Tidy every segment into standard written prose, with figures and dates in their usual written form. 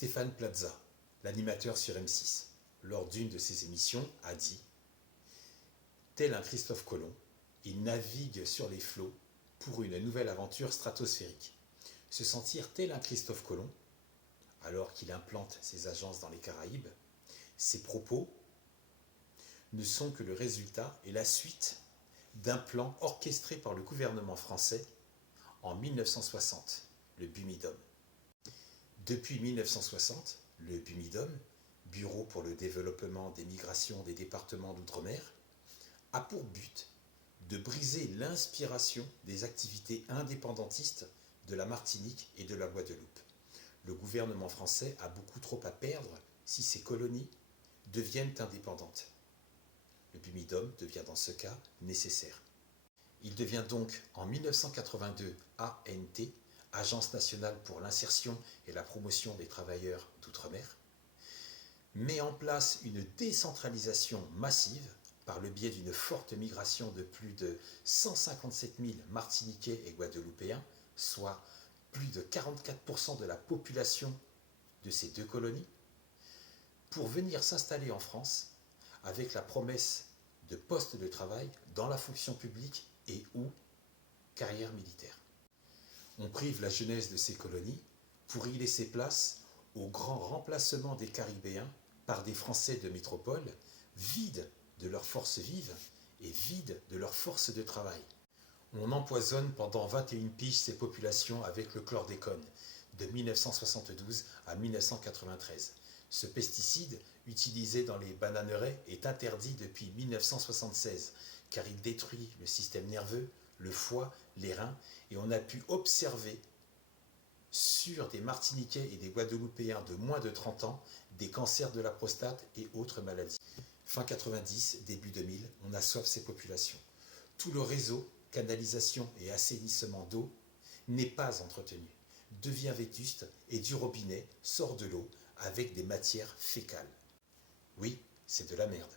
Stéphane Plaza, l'animateur sur M6, lors d'une de ses émissions, a dit « Tel un Christophe Colomb, il navigue sur les flots pour une nouvelle aventure stratosphérique. Se sentir tel un Christophe Colomb, alors qu'il implante ses agences dans les Caraïbes, ses propos ne sont que le résultat et la suite d'un plan orchestré par le gouvernement français en 1960, le BUMIDOM. Depuis 1960, le BUMIDOM, Bureau pour le développement des migrations des départements d'outre-mer, a pour but de briser l'inspiration des activités indépendantistes de la Martinique et de la Guadeloupe. Le gouvernement français a beaucoup trop à perdre si ces colonies deviennent indépendantes. Le BUMIDOM devient dans ce cas nécessaire. Il devient donc en 1982 ANT, Agence nationale pour l'insertion et la promotion des travailleurs d'outre-mer, met en place une décentralisation massive par le biais d'une forte migration de plus de 157 000 Martiniquais et Guadeloupéens, soit plus de 44% de la population de ces deux colonies, pour venir s'installer en France avec la promesse de postes de travail dans la fonction publique et ou carrière militaire. On prive la jeunesse de ces colonies pour y laisser place au grand remplacement des Caribéens par des Français de métropole, vides de leurs forces vives et vides de leurs forces de travail. On empoisonne pendant 21 piges ces populations avec le chlordécone, de 1972 à 1993. Ce pesticide, utilisé dans les bananeraies, est interdit depuis 1976, car il détruit le système nerveux, le foie, les reins, et on a pu observer sur des Martiniquais et des Guadeloupéens de moins de 30 ans des cancers de la prostate et autres maladies. Fin 90, début 2000, on assoiffе ces populations. Tout le réseau, canalisation et assainissement d'eau, n'est pas entretenu, devient vétuste et du robinet sort de l'eau avec des matières fécales. Oui, c'est de la merde.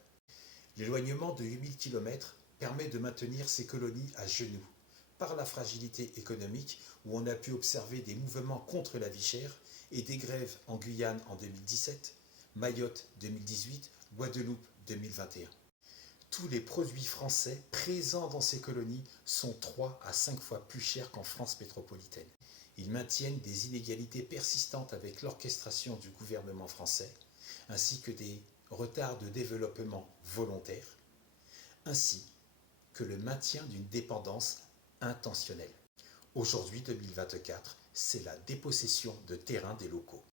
L'éloignement de 8000 km permet de maintenir ces colonies à genoux, par la fragilité économique où on a pu observer des mouvements contre la vie chère et des grèves en Guyane en 2017, Mayotte 2018, Guadeloupe 2021. Tous les produits français présents dans ces colonies sont 3 à 5 fois plus chers qu'en France métropolitaine. Ils maintiennent des inégalités persistantes avec l'orchestration du gouvernement français, ainsi que des retards de développement volontaires, ainsi que le maintien d'une dépendance intentionnelle. Aujourd'hui, 2024, c'est la dépossession de terrain des locaux.